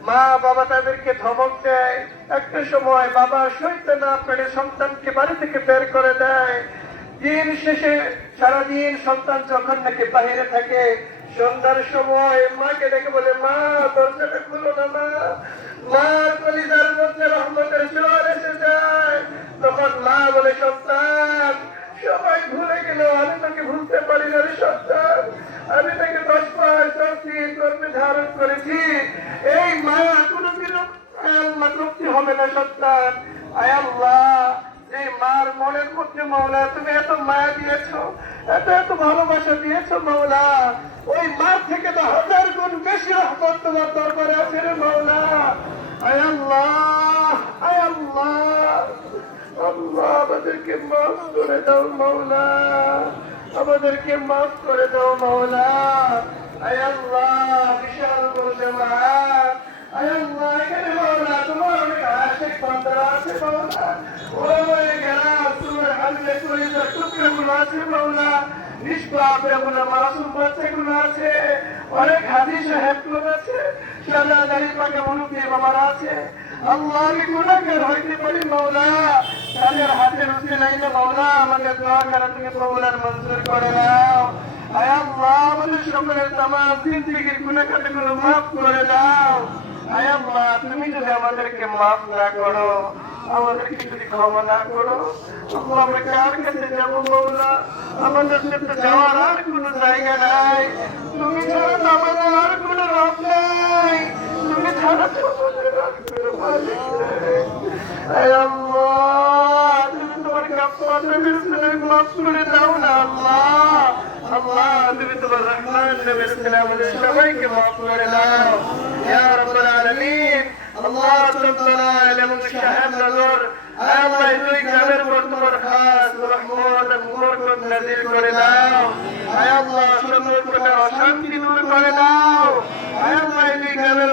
মা বাবা তাদেরকে ধমক দেয়। একটা সময় বাবা সইতে না পেরে সন্তানকে বাড়ি থেকে বের করে দেয়। দিন শেষে সারাদিন সন্তান যখন নাকি বাইরে থাকে, সন্ধ্যার সময় মাকে ডেকে বলে, মা, দরজাটা খুলো না মা। মার কলিজার মধ্যে রহমতের জোয়ার এসে যায়। তখন মা বলে, সন্তান সবাই ভুলে গেল আমি তোকে ভুলতে পারি না রে সন্তান আমি তাকে দশ দশ দিন ধারণ করেছি। এই মায়া কোনোদিনও আল্লাহ হবে না আয় আল্লাহ, এই মার মনের মধ্যে মাওলা, তুমি এত মায়া দিয়েছ, এত এত ভালোবাসা দিয়েছ মাওলা। ওই মার থেকে তো হাজার গুণ বেশি রহমত তোমার দরবারে আছে রে মাওলা। আয় আল্লাহ আয় আল্লাহ। আল্লাহ আমাদেরকে মাফ করে দাও, মাওলা। আমাদেরকে মাফ করে দাও, মাওলা। আয় আল্লাহ, বিশাল বড় জামাত। আয় আল্লাহ, এখানে মাওলা, তোমার অনেক আশেক বান্দারা আছে, মাওলা। ওই গেলা, তোমার হামলে করে যা টুকরোগুলো আছে, মাওলা। নিষ্পাপ এমন মাসুম বাচ্চাগুলো আছে। অনেক হাজি সাহেবগুলো আছে। সাদা দাড়ি পাকা মুরব্বী বাবারা আছে। আল্লাহ আমি গুণাগার হইতে পারি, মাওলা। তাদের হাতে রুচি নাই না মাওলা দোয়া করা থেকে মাওলার মঞ্জুর করে নাও। আমাদের সকলের তুমি জায়গা নাই। তুমি আমাদের আর কোনো রব নাই তুমি ছাড়া তো আমাদের আর কোনো মালিক নাই আয় আল্লাহ তুমি তোমার কাপড় নবীর মাফ করে দাও না আল্লাহ আল্লাহ তুমি তোমার রহমান নবীর আমাদের সবাইকে মাফ করে দাও ইয়া রাব্বাল আলামিন আল্লাহ তাআলা এবং শাহেব নজর আল্লাহ দুই গ্রামের উপর তোমার খাস রহমত এবং বরকত নাযিল করে দাও আয় আল্লাহ সকল প্রকার অশান্তি দূর করে দাও আয় আল্লাহ এই দুই গ্রামের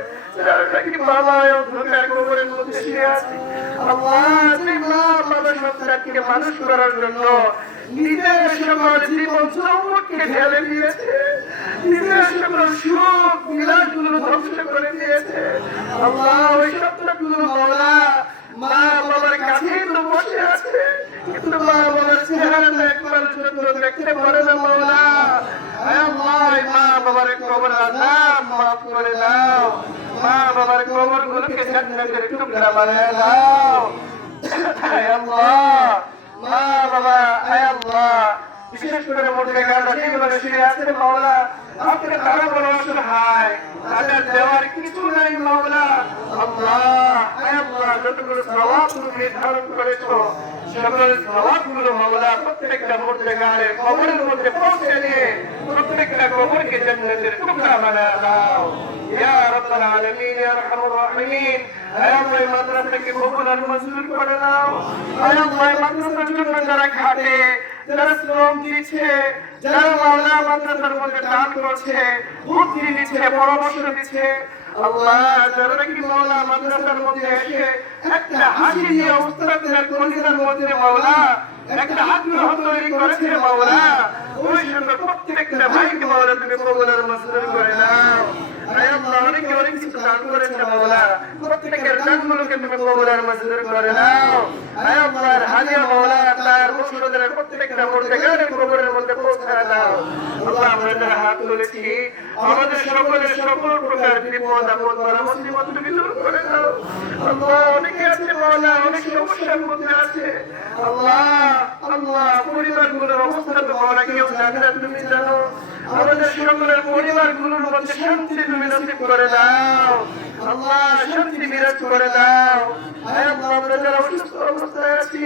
মানুষ করার জন্য নিজের সকল জীবন চৌমুখকে ঢেলে দিয়েছে নিজের সকল সুখ বিলাসগুলো ধ্বংস করে দিয়েছে আল্লাহ ওই সত্যগুলো মাওলা মা বাবার কাছেই তো বসে আছে, কিন্তু মা বাবার চেহারাটা একবার জন্য দেখতে পারে না মাওলা আয় আল্লাহ এই মা বাবার কবর আজাব মাফ করে দাও মা বাবার কবর জান্নাতের টুকরা বানিয়ে দাও আল্লাহ মা বাবা আয় আল্লাহ বিশেষ করে মোটে গানটা যেগুলো শুয়ে আছে মাওলা আপনি তারা বড় অসহায় তাদের দেওয়ার কিছু নাই মাওলা আল্লাহ আয় আল্লাহ যতগুলো সওয়াব তুমি নির্ধারণ করেছ সকল সওয়াবগুলো মাওলা প্রত্যেকটা গানে কবরের মধ্যে পৌঁছে দিয়ে প্রত্যেকটা কবরকে জান্নাতের টুকরা বানায় দাও। যারা যারা শ্রম দিচ্ছে, যারা মাদ্রাসার মধ্যে দান করছে বুদ্ধি দিচ্ছে, পরামর্শ দিচ্ছে। আল্লাহ, যারা নাকি মাওলা মাদ্রাসার মধ্যে এসে একটা হাসি দিয়ে উস্তাদের কলিজার মধ্যে, মাওলা, একটা দাও আল্লাহ প্রত্যেকের দানগুলোকে তুমি করে নাও। আয় আল্লাহর হাজিয়া প্রত্যেকটা মুর্শিদের কবরের মধ্যে পৌঁছায় দাও। আল্লাহ আমরা যারা হাত তুলেছি। আমাদের সকলের সকল প্রকার বিপদ, আপদ বালা মুসিবত দূর করে দাও। আল্লাহ, অনেকে আছে শান্তি তুমি নসিব করে দাও। আল্লাহ, শান্তি বিরাজ করে দাও। আমরা যারা অসুস্থ অবস্থায় আছি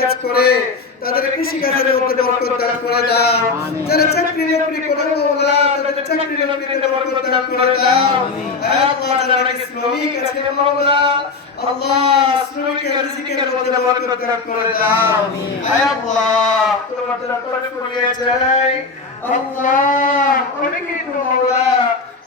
কাজ করে তাদের কৃষি কাজের মধ্যে বরকত দান করে দাও যারা চাকরি বাকরি করে মাওলা তাদের চাকরি বাকরিতে বরকত দান করে দাও আয় আল্লাহ যারা শ্রমিক আছে মাওলা আল্লাহ শ্রমিকের রিজিকের মধ্যে বরকত দান করে দাও আল্লাহ তোমার দরবারে পড়িয়ে যাই আল্লাহ অনেকেই তো মাওলা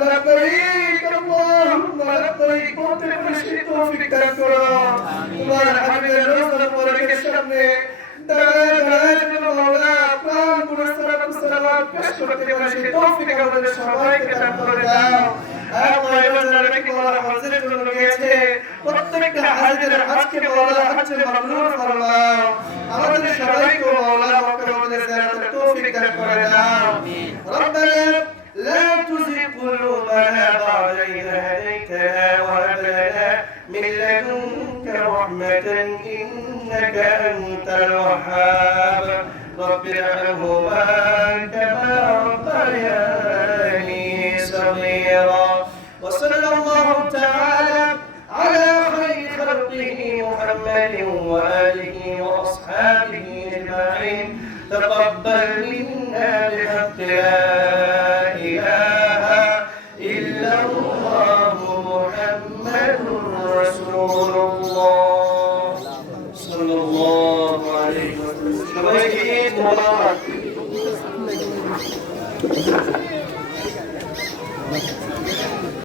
لبيك اللهم لبيك বলতে খুশি তৌফিক দান করো তোমার হাবিবের রোজার মোবারকের সামনে দাঁড়ায় দাঁড়ায় যেন মাওলা প্রাণ পুরো সালাম সালাম পেশ করতে পারে সেই তৌফিক আমাদের সবাইকে দান করে দাও আল্লাহ এবার যারা নাকি মাওলা হজের জন্য গিয়েছে প্রত্যেকটা হাজিরের হজকে মাওলা হজে মাবরুর ফরমাও আমাদের সবাইকে মাওলা মক্কা মদিনা জিয়ারতের তৌফিক দান করে দাও ربنا لا تزغ قلوبنا بعد إذ هديتنا وهب لنا من لدنك رحمة إنك أنت الوهاب رب ارحمهما كما ربياني صغيرا وصلى